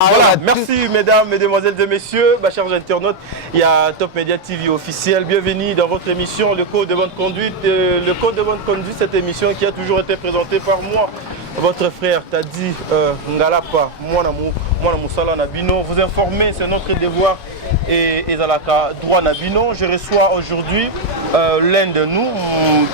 Voilà, merci mesdames, mesdemoiselles et messieurs, ma chers internautes, il y a Top Media TV officiel. Bienvenue dans votre émission Le Code de bonne conduite. Le Code de bonne conduite, cette émission qui a toujours été présentée par moi, votre frère Tadi Ngalapa, Mwana Moussala Nabino. Vous informer, c'est notre devoir et Zalaka droit Nabino. Je reçois aujourd'hui l'un de nous,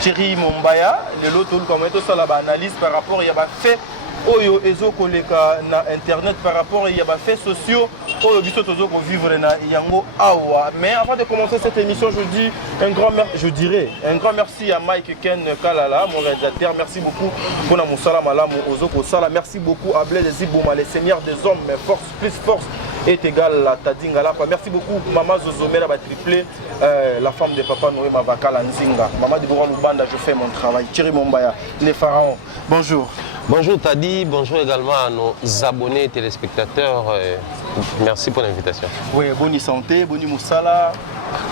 Thierry Mombaya, de l'autre, comme ça, la analyse par rapport à fait. Oyo ezo koleka na internet par rapport à yaba faits sociaux oyo biso tozo ko vivre na yango awa. Mais avant de commencer cette émission, je dis un grand merci à Mike Ken Kalala, mon réalisateur. Merci beaucoup pour na musala malamu ozo ko sala. Merci beaucoup à Blaise Zibouma, les seigneurs des hommes, mais force plus force est égale à Tadi Ngalapa. Merci beaucoup Maman Zozomela ba triplé, la femme de Papa Noé Mavakala Nzinga. Maman Deborah Lubanda, je fais mon travail. Thierry Mombaya, les pharaons. Bonjour. Bonjour Tadi, bonjour également à nos abonnés et téléspectateurs. Merci pour l'invitation. Oui, bonne santé, bonne moussala.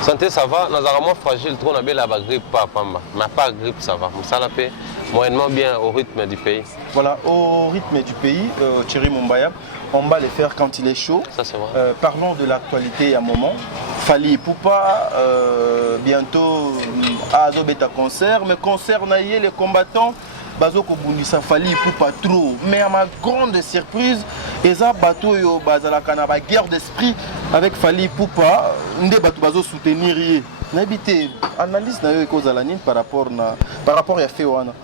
Santé, ça va. Nous avons moins fragile, trop on la grippe pas pamba. Mais pas grippe, ça va. Moussala paie moyennement bien au rythme du pays. Voilà, au rythme du pays, Thierry Mombaya, on va les faire quand il est chaud. Ça c'est vrai. Parlons de l'actualité à un moment. Fali Poupa, bientôt à Azobeta concert, mais concert naïe les combattants. Bazoko Bundisa Fali Poupa trop. Mais à ma grande surprise, Eza Bato yo Bazalaka na ba guerre d'esprit avec Fali Poupa, nde Bato Bazo soutenir yé. N'habité analyse na yo Kozalanin par rapport à Féwana.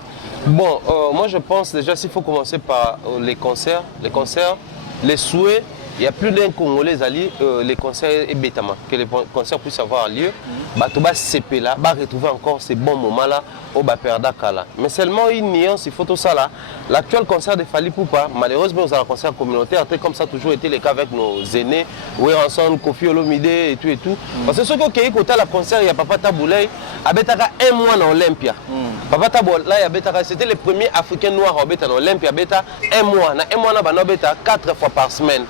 Bon, moi je pense déjà s'il faut commencer par les concerts. Les souhaits. Il y a plus d'un Congolais alliés, les concerts et bêtement, que les concerts puissent avoir lieu. Batoba CP là, va retrouver encore ces bons moments là au Baperdakala. Mais seulement une nuance, il faut tout ça là. L'actuel concert de Fali Poupa, malheureusement, nous avons un concert communautaire, comme ça a toujours été le cas avec nos aînés, Ouéranson, Kofi Olomide et tout et tout. Parce que ceux qui ont côté la concert, il y a Papa Taboulay, Abetaka un mois en Olympia. Papa Taboulay, c'était le premier Africain noir en Olympia, Beta un mois, na 4 fois par semaine.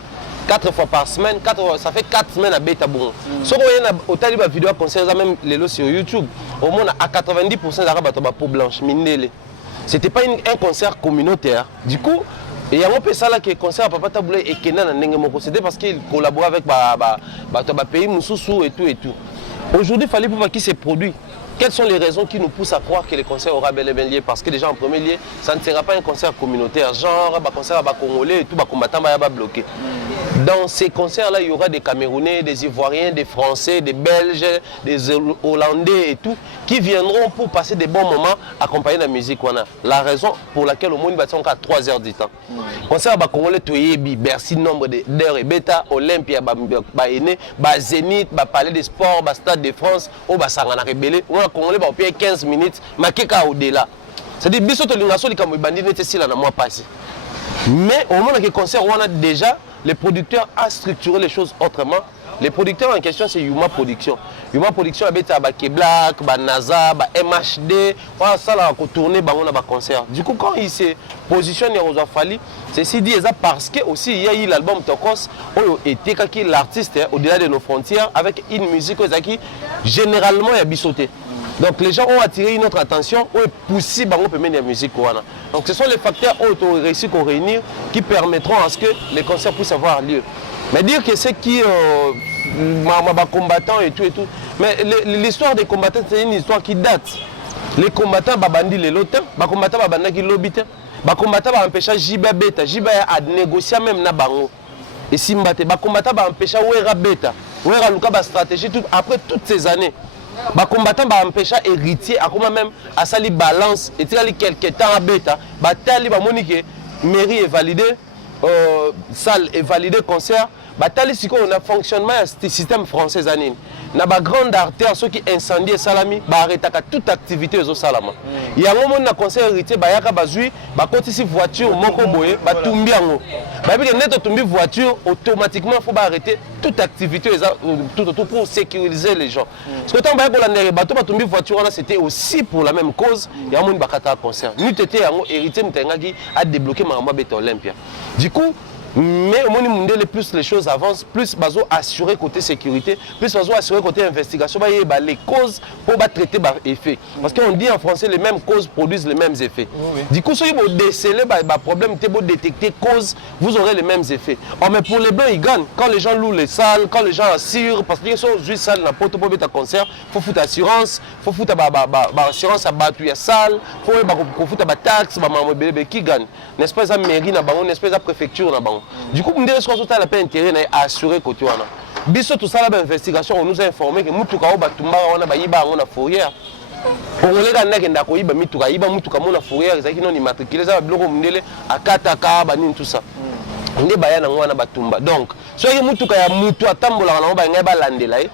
4 fois par semaine, ça fait 4 semaines à Beta Bon. Si vous voyez au Taliba vidéo concert, même les lots sur YouTube, au moins à 90% d'Arabes peau blanche, Mindele. C'était pas un concert communautaire. Du coup, il y a un peu ça là que le concert à Papa Taboulé et Kenan Nengemoko, c'était parce qu'il collabore avec les pays Moussoussou et tout et tout. Aujourd'hui, il fallait pouvoir qui s'est produit. Quelles sont les raisons qui nous poussent à croire que le concert aura bel et bien lieu? Parce que déjà en premier lieu, ça ne sera pas un concert communautaire, genre un concert à Congolais et tout, les combattants vont bloquer. Dans ces concerts-là, il y aura des Camerounais, des Ivoiriens, des Français, des Belges, des Hollandais et tout, qui viendront pour passer des bons moments accompagnés de la musique. La raison pour laquelle au monde va être à 3 heures du temps. Concert à Congolais, Bercy, nombre d'heures et bêta, Olympia, Zénith, Palais des Sports, Stade de France, Sangana Rebelle. Congolais va payer 15 minutes, mais au-delà. C'est-à-dire que les gens qui ont bandit n'étaient pas mois passé. Mais au moment où le concert, on a déjà, les producteurs ont structuré les choses autrement. Les producteurs en question, c'est Yuma Production. Yuma Production a été Black, NASA, MHD, ça a tourné dans concert. Du coup, quand il s'est positionné aux Fali, c'est dit parce que aussi il y a eu l'album Tokos, où était l'artiste au-delà de nos frontières avec une musique qui généralement est bisotée. Donc les gens ont attiré notre attention, ont poussé la musique. Donc ce sont les facteurs qui ont réussi à réunir qui permettront à ce que les concerts puissent avoir lieu. Mais dire que c'est qui combattants et tout. Mais l'histoire des combattants, c'est une histoire qui date. Les combattants bandit les lotins, les combattants bandit l'obité, les combattants empêché Jiba Beta, Jiba a négocié même na bango. Et Simbate, les combattants empêché Ouera Beta, Ouera Luka stratégie après toutes ces années. Les combattants empêché héritier, à comment même à sali balance et il y a quelques temps à Beta, Batali Monique, mairie est validée, salle est validée, concert. Batali si on a fonctionnement du système français anine. Na ba grande artère ceux qui incendient salami ba arrêter toute activité aux salama. Il y a un moment na concert héritier ba yaka bazui ba kotisi voiture moko boye ba tumbi yango. Ba bi net tumbi voiture automatiquement faut ba arrêter toute activité tout pour sécuriser les gens. Ce que tant ba ko la nere bato ba tumbi voiture là c'était aussi pour la même cause. Il y a un moment ba kata concert. Nous était yango héritier mtengaki a débloqué Maramba Beta Olympia. Du coup Mais au moins, plus les choses avancent, plus ils assurer côté sécurité, plus ils assurer côté investigation, les causes pour traiter les effets. Parce qu'on dit en français, les mêmes causes produisent les mêmes effets. Oui. Du coup, si vous décelez le problème, vous détecter cause, vous aurez les mêmes effets. Oh, mais pour les blancs, ils gagnent. Quand les gens louent les salles, quand les gens assurent, parce qu'ils sont juste salles, n'importe quoi pour un concert, il faut foutre assurance, il faut foutre assurance à battre la salle, il faut foutre taxe, qui gagne. N'est-ce pas, la mairie, n'est-ce pas, la préfecture. Du coup, nous avons intérêt à assurer côté wana. Biso tout ça la investigation, on nous a informé que mutuka o batumba wana bayiba ngona fourrière. Congolais kana kenda ko yiba mituka yiba mutuka mona fourrière ezaki non immatriculé za biloko mundele akataka banini tout ça. Nde baya na ngwana batumba. Donc, soki mutuka ya mutu atambola na ba ngai balandela e.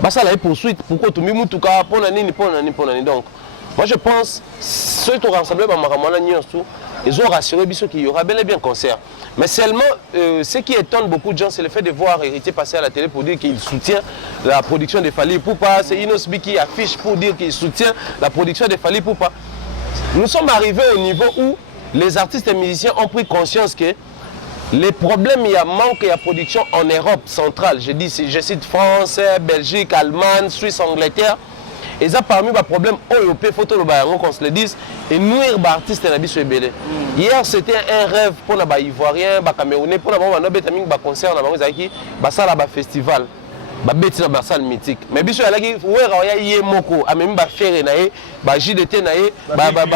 Basala e poursuite pourquoi tumbi mutuka pona nini. Donc, moi je pense ceux qui ont rassemblé ba makamwana nyonso ils ont rassuré qu'il y aura bel et bien concert. Mais seulement, ce qui étonne beaucoup de gens, c'est le fait de voir Héritier passer à la télé pour dire qu'il soutient la production de Fally Ipupa. C'est Inosbi qui affiche pour dire qu'il soutient la production de Fally Ipupa. Nous sommes arrivés au niveau où les artistes et musiciens ont pris conscience que les problèmes, il y a manque de production en Europe centrale. Je cite France, Belgique, Allemagne, Suisse, Angleterre. Et ça, parmi les problèmes, il faut qu'on se le dise, et nous, les artistes, hier, c'était un rêve pour les Ivoiriens, les Camerounais, pour les concerts, les festival, les salles mythiques. Mais bien sûr, il y a des moko, même des fers, des JDT, des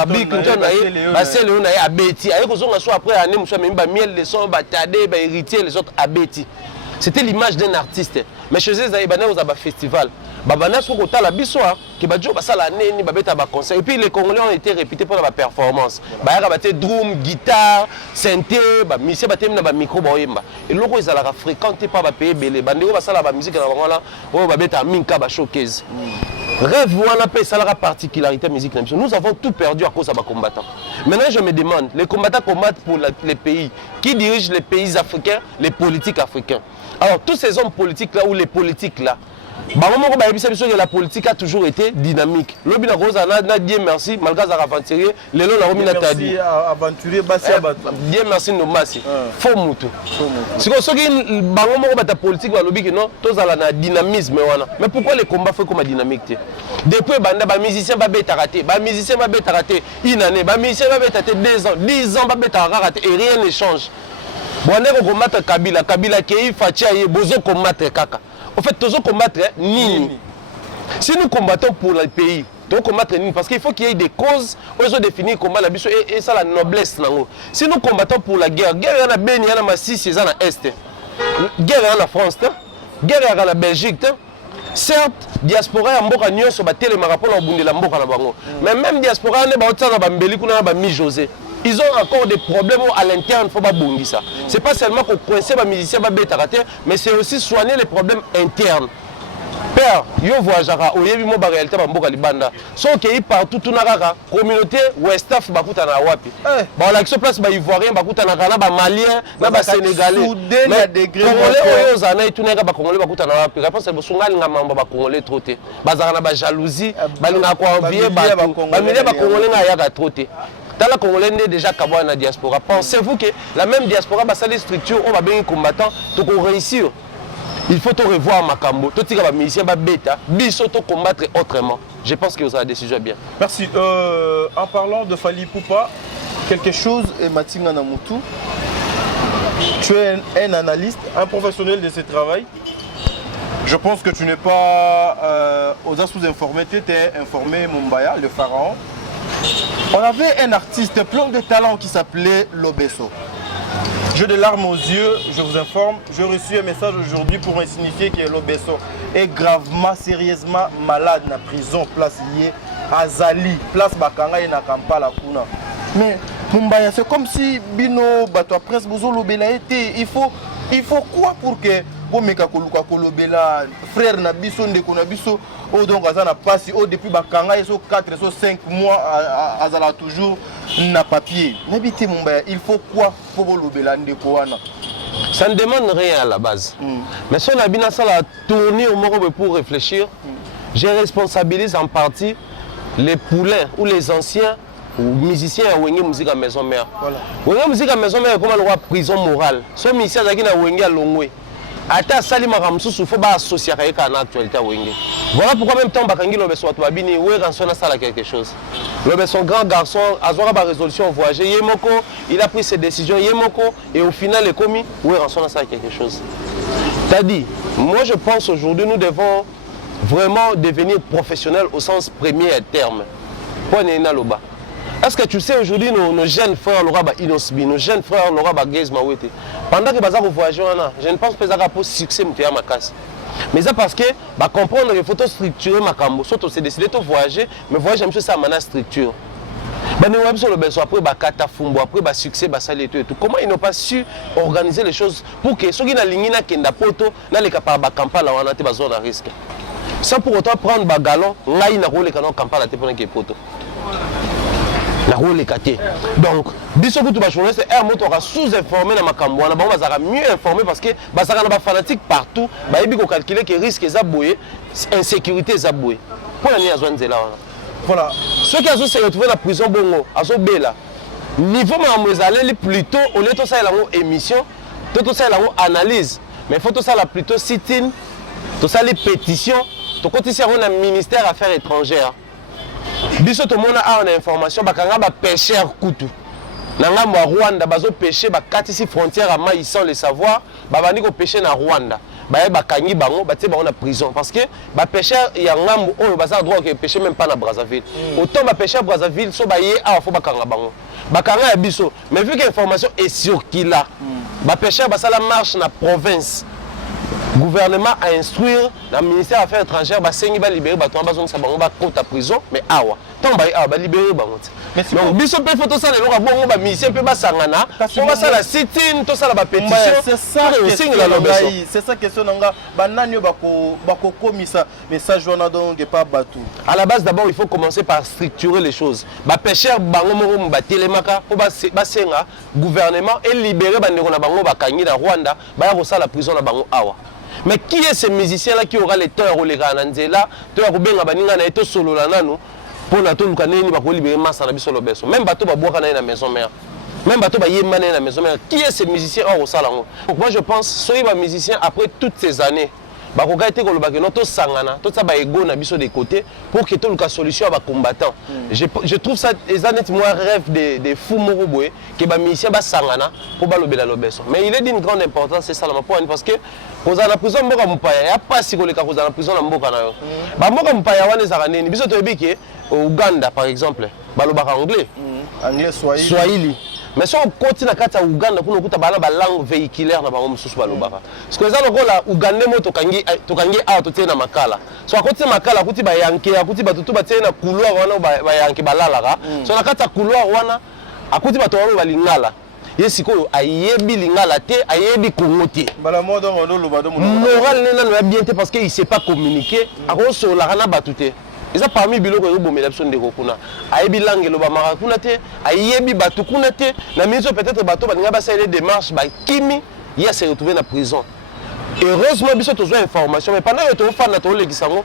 Bill Clinton, des Céléon, des Abeti. Après, même miel, des sons, des Tadé, des héritiers, les autres Abeti. C'était l'image d'un artiste. Mais chez eux, ils ont un festival. Babana soko tala biso ki badjo basala neni babeta ba concert et puis les Congolais ont été réputés pour la performance bayaka bate drum guitare synthé ba musicien batem na ba micro boyemba et loko ezalaka fréquenté par ba pays belé bandeko basala ba musique na bango là o babeta minka ba showcase rêve wana pe salaka particularité musique na biso nous avons tout perdu à cause de ba combattants. Maintenant je me demande les combattants combattent pour les pays qui dirigent les pays africains, les politiques africains. Alors tous ces hommes politiques là ou les politiques là la politique a toujours été dynamique. Lobi na Rosa na Dieu merci malgré sa aventurier lelo na romina tadi aventurier basi Dieu merci no masi fo mutu siko soki bango moko bata politique ba lobi que non tozala na dynamisme wana mais pourquoi les combats fait comme dynamique depuis banda ba musicien ba beta raté ba musicien ba beta raté une année ba musicien ba beta 2 ans 10 ans ba beta raté et rien ne change bon on combattre Kabila qui Fatia et bozo combattre kaka. En fait, tous combattre Nini. Si nous combattons pour le pays, nous combattre Nini parce qu'il faut qu'il y ait des causes où ils ont défini combat la biso et ça la noblesse. Si nous combattons pour la guerre, guerre il y a Béni, il y a Massis, il y a Est, guerre il y a France, guerre il y a la Belgique. Certes, diaspora en Mboka Nyon sur les marapons en Bunde la Mboka na bango. Mais même diaspora on est ba na Bambeli kuna ba mi José. Ils ont encore des problèmes à l'interne, il faut pas bondir ça. Ce n'est pas seulement qu'on coince les musiciens, mais c'est aussi soigner les problèmes internes. Père, yo voyagera, au lieu de réalité, sauf qu'il y a partout, tout la communauté, West Af, bakuta na wapi. Bon, l'action place, Ivoirien, bakuta na Ghana, Malien, Sénégalais. Mais Congolais, aux années, tout le monde Congolais, bakuta na wapi. Réponse, c'est que Songal n'a pas Congolais trotté. Bazarana, jalousie, balinga quoi envier, Congolais n'a trotté. Dans la Congolais déjà dans la diaspora. Pensez-vous que la même diaspora, les structures, on va bien combattant, pour réussir. Il faut revoir Makambo. Tout ce qui est musicien, bêta, biso combattre autrement. Je pense que vous avez la décision bien. Merci. En parlant de Fally Ipupa, quelque chose est Matinga Namutu. Tu es un analyste, un professionnel de ce travail. Je pense que tu n'es pas aux sous-informés, tu étais informé Mumbaya, le pharaon. On avait un artiste plein de talent qui s'appelait Lobesso. J'ai des larmes aux yeux, je vous informe. J'ai reçu un message aujourd'hui pour me signifier que Lobesso est gravement, sérieusement malade dans la prison, place liée à Zali, place Bakanga et na Kampala. Mais Mumbaya, c'est comme si Bino, Bato Presse, Bozo Lobela était. Il faut quoi pour que Bomeka Koluka Kolobela, frère Nabiso, Ndeko Nabiso, donc Azana passe, depuis Bakanga, ils sont 4, ils sont 5 mois, Azala toujours n'a papier. N'habitez Mumbaya, il faut quoi pour Kolobela, Ndeko Wana? Ça ne demande rien à la base. Mais si on a bien ça, la tournée au Morobe pour réfléchir, je responsabilise en partie les poulains ou les anciens musicien ya wenge musique à maison mère. Voilà. Wenge musique à maison mère comme la prison morale. So musicien azaki na wenge à longwe. Ata sali makamsusu faut ba associer avec une actualité à wenge. Voilà pourquoi même temps bakangi lobeso watu babini we rançon na sala quelque chose. Lobeso grand garçon azora ba résolution voyager yemoko, il a pris ses décisions yemoko et au final les commis we rançon na sala quelque chose. T'as dit, moi je pense aujourd'hui nous devons vraiment devenir professionnels au sens premier et terme. Est-ce que tu sais aujourd'hui nos jeunes frères Laura Inosbi, nos jeunes frères Laura Gaze Mawete, pendant que Bazar voyage, je ne pense pas que pour succès à ma casse. Mais c'est parce que comprendre les photos structurées ma cambo, surtout c'est décidé de voyager, mais voyager même ça a structure. Après bakata fumbo après succès basali et tout, comment ils n'ont pas su organiser les choses pour que ceux qui na lingina kenda poto na les capables ba campagne la wana te bazone à risque sans pour autant prendre bagalon ngai na rôle kana campagne la te pendant que poto na rôle katé. Donc biso kutu ba journaliste est moto ka sous-informé na makambo wana ba bazaka mieux informé parce que bazaka na ba fanatique partout ba yebi ko calculer que risque za boye insécurité za boye pour la nia zwanzela wana. Voilà. Ceux qui se retrouvent dans la prison bongo, à ce bela. Niveau mademoiselle plutôt au lieu de ça la émission, tout ça la analyse. Mais il faut tout ça la plutôt sit-in, tout ça les pétitions, tout côté c'est un ministère Affaires étrangères. Biso tout le monde a une information, bakanga ba pêcheur kutu. Nanga mo Rwanda bazo pêcher ba katisi frontière à Maï sans le savoir, ba bandi ko pêcher na Rwanda. Ba bakangi bango batie bango na prison parce que ba pêcheur ya ngambo oyo baza droit que pêcher même pas na Brazzaville. Autant ba pêcheur Brazzaville so ba yé a faut bakanga bango. Bakanga ya biso mais vu que l'information est circulée là. Ba pêcheur ba sala marche na province. Gouvernement a instruire le ministère des Affaires étrangères ba sengi ba libérer ba to ba zone sa bango ba côte à prison mais awa. Tant ba libérer bango. Donc biso pe photo ça les loka bongo ba musicien pe ba sangana on va ça la sit-in to ça la pétition c'est ça c'est ça question nanga banani bako komisa message wana donc pas batou. À la base d'abord il faut commencer par structurer les choses. Ba pêcheur bango mo ba telemaka po ba senga gouvernement et libérer ba ndeko na bango ba kangi na Rwanda ba ya ko ça la prison na bango awa. Mais qui est ce musicien là qui aura les temps au leka na nzela to ya ko benga baninga na eto solo la nanu pour na to luka neni ba ko libérer massa na biso lobeso même bato ba boka na na maison mère même bato ba yemba na maison mère qui est ce musicien au salango. Donc moi je pense soyez ba musicien après toutes ces années ba ko gaité ko lobaka no to sangana to ça ba ego na biso de côté pour que to luka solution ba combattant. Je trouve ça les années moi rêve des fous moroboé que ba musicien ba sangana pour ba lobela lobeso. Mais il est d'une grande importance c'est ça la point parce que koza na prison mboka mpaya ya pasi ko leka koza na prison na mboka na yo. Ba mboka mpaya wana za kaneni biso to yebiki au Ouganda par exemple balobaka anglais anglais swahili mais si on continue à kata Ouganda kuna kuta bala ba langue véhiculaire na bango mususu balobaka parce que ça lokola Ouganda mo to kangi a to tena makala so akoti makala kuti ba yanke akuti batutu ba tena couloir wana ba yanke balala so na kata couloir wana akuti bato wana balingala yesiko ayebi lingala te ayebi kongote bala modo ngolo bado moral nena no bien te parce que il sait pas communiquer akoso la kana batute. Et ça parmi biloko yo bomela biso ndeko kuna ayebi langue lo ba mara kuna te ayebi batu kuna te na miso peut-être bato baninga ba ça les démarches ba kimi ya se retrouver na prison. Heureusement biso tozo information mais pendant que to fa na to lekisango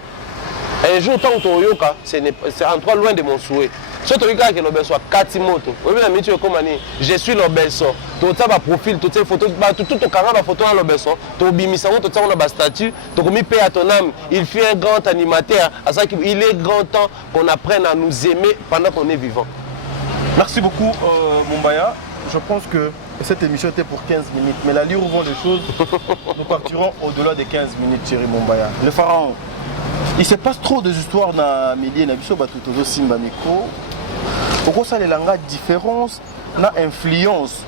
un jour tant to yoka c'est en trop loin de mon souhait. Surtout quand que l'obéso a 4 motos. Oui mais la métier comme ani je suis l'obéso. Tout ça va profil toutes ces photos tout au carré la photo dans l'obéso. To bimisango tout ça on a ba statut, to commis paix à ton âme. Il fait un grand animateur à ça qu'il est grand temps qu'on apprenne à nous aimer pendant qu'on est vivant. Merci beaucoup Mumbaya. Je pense que cette émission était pour 15 minutes mais la lire vont des choses. Nous partirons au-delà des 15 minutes Thierry Mumbaya. Le pharaon. Il se passe trop d'histoires dans les médias, dans les Simba Miko. Pourquoi ça les langues différence, na influence,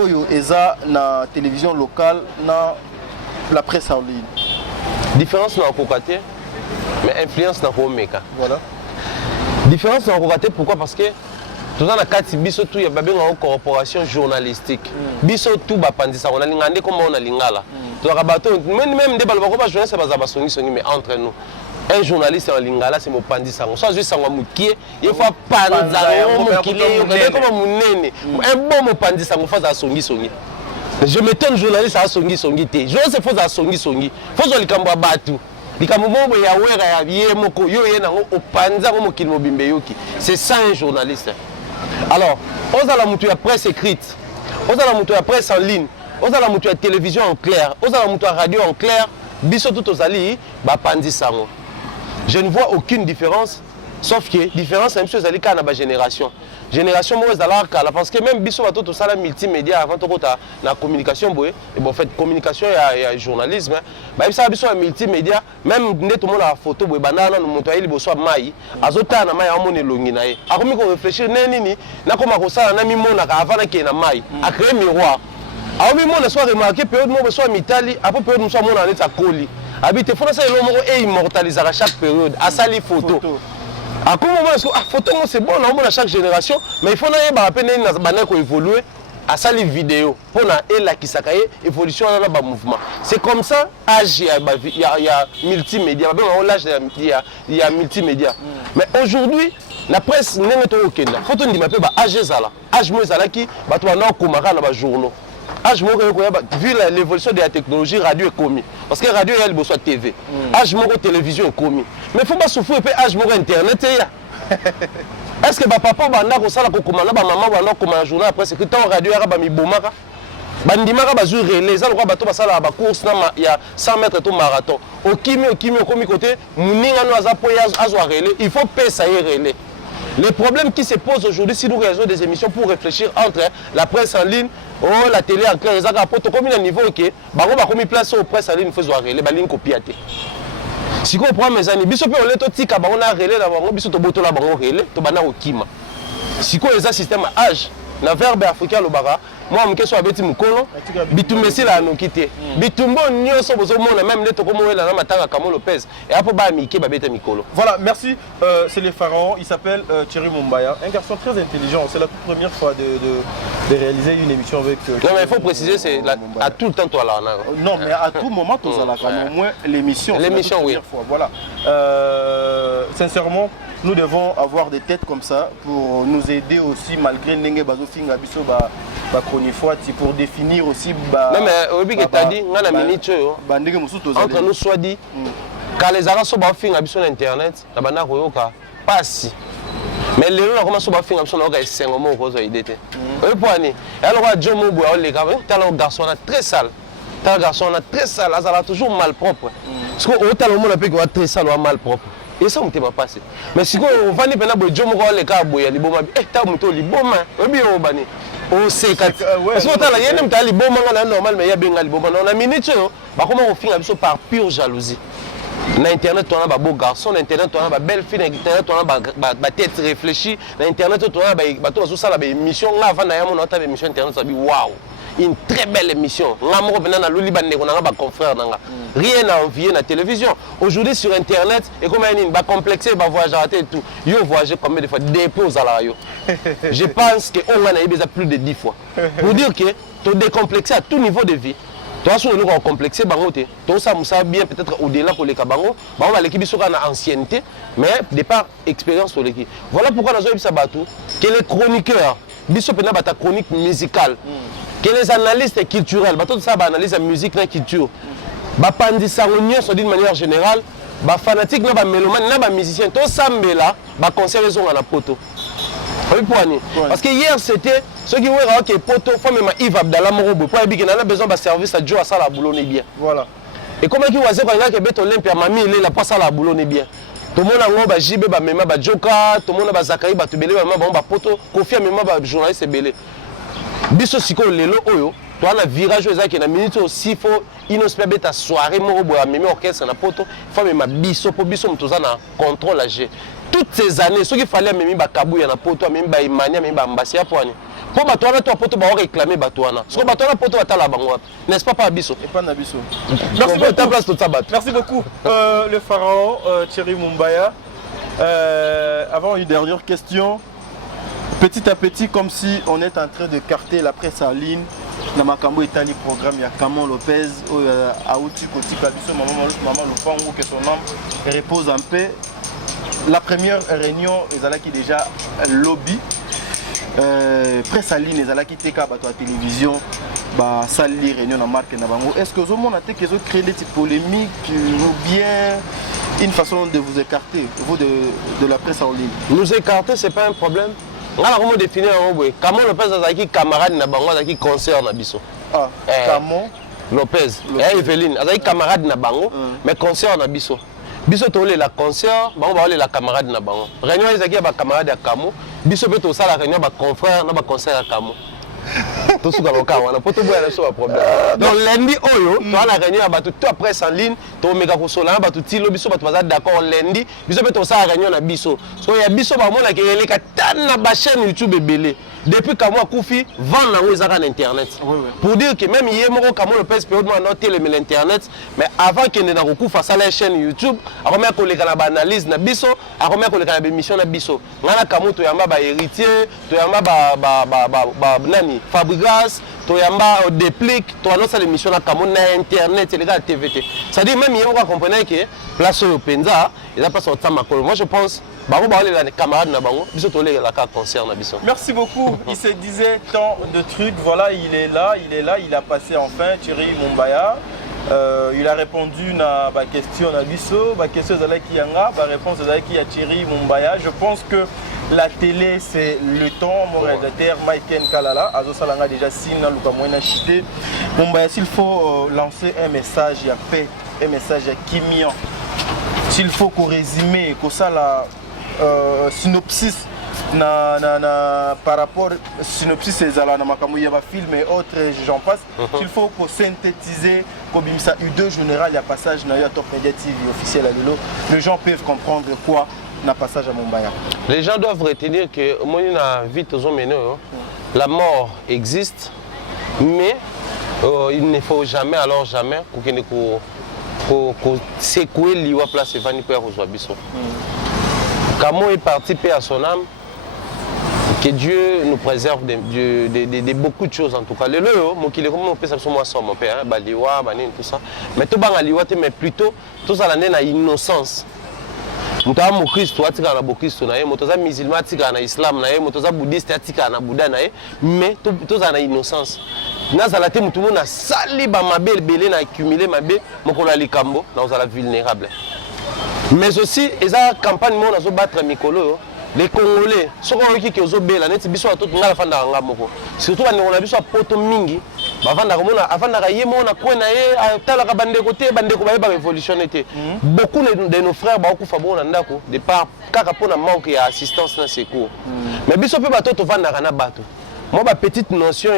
oyo eza na télévision locale, na la presse en ligne. Différence na kokate, mais influence na komeka. Voilà. Différence na kokate pourquoi parce que tout ça na kati biso tout ya babenga en corporation journalistique. Biso tout ba pandisa on a lingande comme on a lingala. Tout rabato même des balbako ba journaliste ba songi mais entre nous. Un journaliste en lingala c'est mon pandisa. On soit juste en mukie, il faut panza mukile comme munene. Un bon mo pandisa on fait songi. Je m'étonne journaliste à songi te. Je sais faut à songi. Faut zo likambo batu. likambo moko ya wera ya ye moko yo ye nango opanza ko mokili mobimbe yoki. C'est ça un journaliste. Alors, ozala mutu ya presse écrite, ozala mutu ya presse en ligne, ozala mutu ya télévision en clair, ozala mutu ya radio en clair, biso tout ozali ba panzi sango. Je ne vois aucune différence, sauf que différence c'est monsieur ozali ka na ba génération. Génération moi ezalaka parce que même biso bato to sala multimédia avant to kota na communication boye et bon fait communication ya journalisme ba bisa biso ya multimédia même ndeto mona photo boye banana no moto ayeli boso mai azota na mai amone longi na ye akomi ko réfléchir nini na koma ko sala na mi mona ka avant ke na mai a créer miroir a mi mona soit remarqué période mo soit mitali après période mo soit mona na ta koli habite fona ça lo moko et immortaliser à chaque période a sali photo. À quel moment est-ce que la photo c'est bon, on a chaque génération, mais il faut évoluer à ça les vidéos pour évolution dans le mouvement. C'est comme ça, âge il y a multimédia, il y a multimédia. Mais aujourd'hui, la presse n'est pas aucune. Photo ne dit pas âge zala, âge moi zala qui va toi non commander dans les journaux. Vu l'évolution de la technologie, radio est commis. Parce que radio est besoin de TV. Âge télévision est commis. Mais il ne faut pas souffrir et âge internet. Est-ce que papa va commande maman va commander un journal après c'est que tant radio est mi bomaka. Bandimaka ba jour relais, ça le bateau va la course il y a 100 mètres de marathon. Au kimi comme côté, muninga no azapoya azwa relais, il faut payer ça relais. Les problèmes qui se posent aujourd'hui si nous réalisons des émissions pour réfléchir entre la presse en ligne, la télé en clair, les rapports, comme un niveau qui est mis place aux presse en ligne, il faut voir les lignes copiatées. Si on prend mes amis, biso pe oleto tika ba on a relais là bango biso to boto la bango relais to bana okima. Si ko eza système âge na verbe africain lo bara moi mke so abeti mukolo bitumesi la no kité. Bitumbo nyoso bozo mona même neto ko moela na matanga Kamo Lopez et apo ba mike ba beta mikolo. Voilà, merci. C'est le pharaon, il s'appelle Thierry Mumbaya, un garçon très intelligent. C'est la toute première fois de réaliser une émission avec non mais il faut préciser c'est à tout le temps toi là. Non mais à tout moment toi là au moins l'émission. L'émission oui. Fois. Voilà. Sincèrement, nous devons avoir des têtes comme ça pour nous aider aussi malgré Nenge Bazo Finga Biso pour définir aussi non mais obi que t'as dit ngana minute entre nous soit dit quand les arabes sont finga biso sur internet na bana koyoka pasi mais les gens commencent à finga biso na ka esengo mo ko zo idete oyi poani alors quoi John Mobo le gars talent garçon très sale azala toujours mal propre parce que au talent mo na pe ko très sale ou mal propre. Et ça, on ne passé. Mais si on va aller au Djomo, les cas, il y a des bons. Et tu as des bons. On sait que. Parce qu'on a des bons, normal, mais il y a des bons. On a mis comment on finit par pure jalousie. Sur Internet, on a des beaux garçons, sur Internet, on a des belles filles, sur Internet, on a des têtes réfléchies, sur Internet, on a des émissions. Avant d'ailleurs, on a des émissions Internet, on a dit waouh! Une très belle émission. Rien à envier à la télévision. Aujourd'hui sur Internet, et comme il va complexer, il va voyager et tout. Il va voyager combien de fois? Dépose à la radio. Je pense qu'on a eu plus de 10 fois. Pour dire que tu es décomplexé à tout niveau de vie. Tu as souvent complexé, tu as bien peut-être au-delà pour les cabango. On a l'équipe sur la ancienneté, mais départ expérience sur l'équipe. Voilà pourquoi nous avons eu ça que les chroniqueurs, biso pena bata chronique musicale. Que les analystes culturels, tout ça, analyse la musique et la culture, d'une manière générale, les fanatiques, les mélomanes, les musiciens, tout ça, les concerts sont à la poto. Parce que hier, c'était ceux qui ont dit que poto, il faut même Yves Abdallah Morobo, pour qu'il a besoin de service à Joe à ça, la boulot n'est bien. Voilà. Et comment il va dire que Olympia, mamie, il a pas ça, la boulot n'est bien. Tout le monde a JB, Joka, tout le monde a Zakaï, Batubele, poto, Kofi, journaliste belé. Biso siko lelo oyo toi na virage ezaki na minute aussi faut inospebe ta soirée moko boya meme orchestre na poto faut même biso po biso mtoza na contrôle ag toutes ces années ce qu'il fallait même ba kabuya na poto même ba imania même ba ambassade poani po ba toi na to poto ba réclamer ba toi na ce que ba toi na poto batala bango n'est-ce pas biso et pas na biso. Merci beaucoup ta place tout ça bat. Merci beaucoup le pharaon Thierry Mumbaya. Avant une dernière question. Petit à petit, comme si on est en train de carter la presse en ligne, dans ma Makambo Italie programme, il y a Kamo Lopez, Aouti Koti Kabiso, Maman Lopango, que son nom repose en paix. La première réunion, ils allaient qui déjà lobby, presse en ligne, ils allaient qui TK à la télévision. sali réunion na marque na bango. Est-ce que vous avez créé des polémiques ou bien une façon de vous écarter, vous de la presse en ligne? Nous écarter, c'est pas un problème. On a comment définir Camon Lopez a camarade na bango a concert na biso. Ah, Camon Lopez. Et Evelyne, a camarade na bango, mais concert na biso. Biso to la concert, bango ba la camarade na bango. Réunion ezaki ba camarade ya Camo, biso pe to sala réunion ba confrère na ba concert ya Camo. Tout ce qu'on a wana poto boya na so ba problème. Donc lundi oyo, to la réunion ba tout après en ligne, to meka ko sola ba tout tilo biso ba to baza d'accord lundi, biso pe to sala réunion na biso. So ya biso ba mona ke eleka tan na ba chaîne YouTube ebele. Depuis Camo Koufi, vend na wezaka na internet. Pour dire que même hier moko Camo Lopez peut noter l'internet, mais avant qu'il ne na kokufa sa la chaîne YouTube, akomer ko leka na ba analyse na biso, akomer ko leka na émission na biso. Ngana Camo to yamba ba héritier, to yamba ba nani Fabregas, to yamba déplique, to annonce l'émission na Camo na internet, les gars TVT. Ça dit même hier moko comprendre que place au Penza, il a pas sorti makolo. Moi je pense les camarades na bango, biso to la concert na biso. Merci beaucoup. Il se disait tant de trucs. Voilà, il est là, il a passé enfin Thierry Mumbaya. Il a répondu à ma question à Bisso, ma question à ma réponse à Thierry Mumbaya. Je pense que la télé c'est le temps. Mon rédacteur Mike Kalala, Azosalanga déjà signé dans le Chité. Mumbaya, s'il faut lancer un message, il y a paix, un message à Kimian. S'il faut qu'on résume, qu'on ça la synopsis par rapport synopsis c'est la film et autres j'en passe. Il faut qu'on synthétiser comme ça U2 général il y a passage na Top Media TV officiel à Lilo. Les gens peuvent comprendre quoi na passage à Mumbaya. Les gens doivent retenir que la mort existe mais il ne faut jamais alors jamais secouer liwa place Evani pour rejoindre biso. Camo est parti paix à son âme. Que Dieu nous préserve de beaucoup de choses en tout cas. Le lieu, mon qui est comme on peut savoir moi son mon père, baliwa, banin tout ça. Mais tout bang aliwa mais plutôt tout ça l'année na innocence. Muta mo Christ wa tika na bo Christ na ye, muta musulman tika na islam na ye, muta bouddhiste tika na Bouddha na ye, mais tout ça na innocence. Nazala te mutu na sali ba mabe belé na accumuler mabe mokolo likambo na ozala vulnérable. Mais aussi, les campagnes qui ont battu Mikolo, les Congolais, ceux qui ont bela, net biso tout ngala fanda ngamoko. Surtout quand on a biso poto mingi, bavanda komona avanda ka yemo na kwena ye tala ka bandeko te bandeko ba révolution été. Beaucoup de nos frères ba okufa bona ndako de par kaka pona manque ya assistance na secours. Mais biso pe bato to vanda kana bato. Moi ba petite notion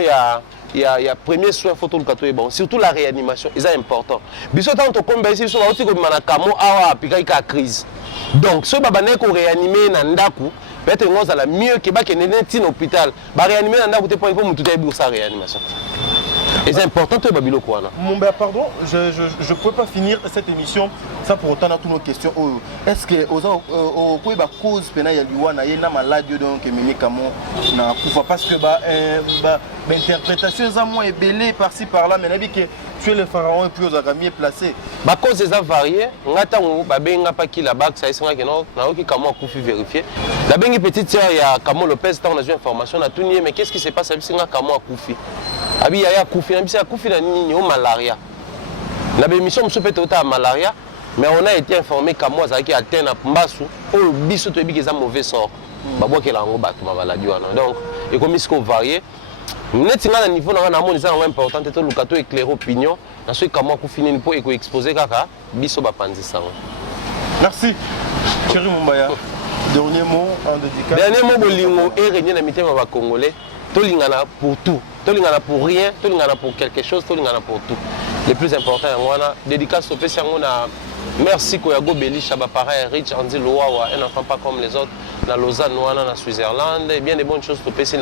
il y a premier soin photo le cateau bon surtout la réanimation c'est important biso tant to komba ici so ba oti ko mana Camo awa pika ka crise donc so ba bana ko réanimer na ndaku peut-être ngoza la mieux que ba kenene tin hôpital ba réanimer na ndaku te pour mutu te bi sa réanimation. C'est important de Babilo Kouana. Pardon, je ne peux pas finir cette émission sans pour autant toutes nos questions. Est-ce que au cause pena ya liwana yena maladie donc mimi Camo na kufa parce que l'interprétation za moi est belée par-ci par-là mais nabi que tu es le pharaon et puis aux mieux placé. Ba cause des variés, ngata ba benga pa ki la bac ça isinga que non na oki Camo kufi vérifier. La bengi petite sœur ya Camo Lopez tant on a eu information na tout nié mais qu'est-ce qui se passe avec singa Camo kufi? Abi ya kufi na bisa kufi na nini au malaria. La bémission me peut être malaria mais on a été informé Camo azaki atteint na Mbasu au biso to bi que ça mauvais sort. Ba boa ke la ngo ba ma maladie wana. Donc et comme il faut varier net na niveau na na moni ça important te to lukato éclairer opinion na so Camo kufi ni po eko exposer kaka biso ba panzi ça. Merci Thierry Mumbaya. Dernier mot en dédicace. Dernier mot bolingo et régner na mitema ba congolais. Tolingana pour tout. Tolingana pour rien, tolingana pour quelque chose, tolingana pour tout. Le plus important, dédicace au PC, merci Koyago Beli, Chaba pareil, Rich, Andy Loawa, un enfant pas comme les autres, dans Lausanne, dans Switzerland, et bien des bonnes choses au PC,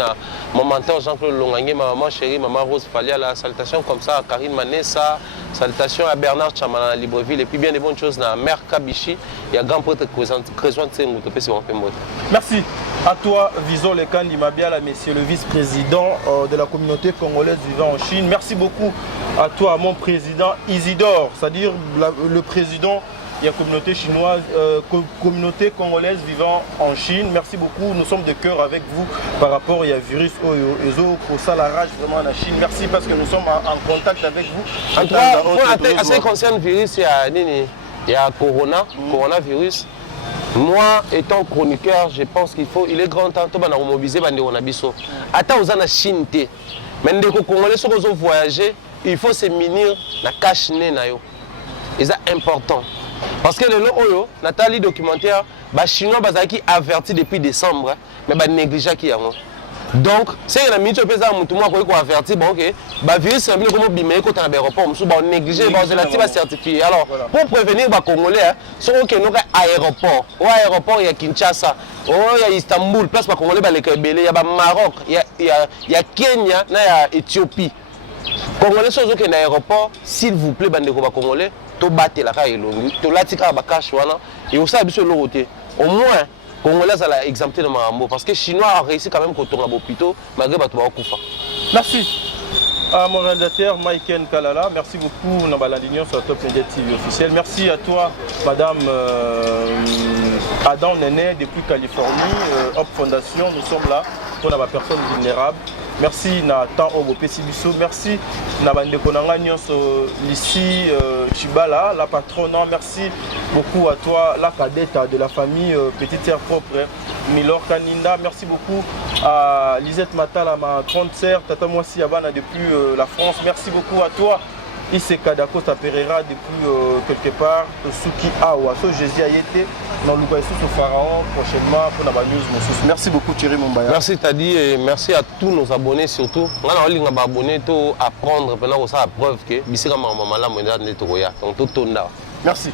mon mentor Jean-Claude Longangé, ma maman chérie, maman Rose Falia, la salutation comme ça à Karine Manessa, salutation à Bernard Chamana à Libreville, et puis bien des bonnes choses à Mère Kabichi, et à Grand Prêtre Crésoin Tsengou, au PC, merci. À toi, Viso Lekan Limabiala, monsieur le vice-président de la communauté congolaise vivant en Chine. Merci beaucoup à toi, mon président Isidore, c'est-à-dire le président il y a communauté chinoise, communauté congolaise vivant en Chine. Merci beaucoup. Nous sommes de cœur avec vous par rapport il y a virus pour ça la rage vraiment en Chine. Merci parce que nous sommes en contact avec vous. En tout cas, en ce qui concerne le virus, il y a coronavirus. Moi, étant chroniqueur, je pense il est grand temps de mobiliser les gens. Attends, aux en Chine. Mais les Congolais, ceux qui ont voyagé, il faut se munir la cache nez. C'est important. Parce que le Oyo, Nathalie documentaire, les Chinois sont avertis depuis décembre, mais ils négligent qui est. Donc, si on a mis tout le monde qui averti, bon, ok, le virus est venu comme bimé quand on a l'aéroport, on néglige, on a certifié. Alors, pour prévenir les Congolais, si on a aéroport, au aéroport, il y a Kinshasa, il y a Istanbul, place les Congolais, il y a Maroc, il y a Kenya, il y a Éthiopie. Congolais, si on a un aéroport, s'il vous plaît, les Congolais, to battre la caille longue, to la tika bakash wana, et aussi à sur l'autre. Au moins, Congolais a exempté de Marambo parce que les Chinois ont réussi quand même quand on a l'hôpital malgré que Koufa. Merci. À mon réalisateur Maiken Kalala, merci beaucoup Nabalandinion sur Top Media TV officiel. Merci à toi, Madame Adam Nené depuis Californie, Hop Fondation. Nous sommes là pour la personne vulnérable. Merci Nathan Obo Pessibiso. Merci Nabande Konanga Nyonso ici Chibala, la patronne. Merci beaucoup à toi, la cadette de la famille Petite Terre Propre, Milor Kaninda. Merci beaucoup à Lisette Matala, ma grande sœur, Tata Moissi Abana depuis la France. Merci beaucoup à toi. Iseka Dakosta Pereira depuis quelque part, Suki Awa, so Jésus Ayete, dans le Pharaon, prochainement pour la news. Merci beaucoup Thierry Mumbaya. Merci Tadi et merci à tous nos abonnés surtout. On a envie d'abonner, apprendre, pendant ça la preuve que Bissira Mamala Monda Netoya, donc tout tourne là. Merci.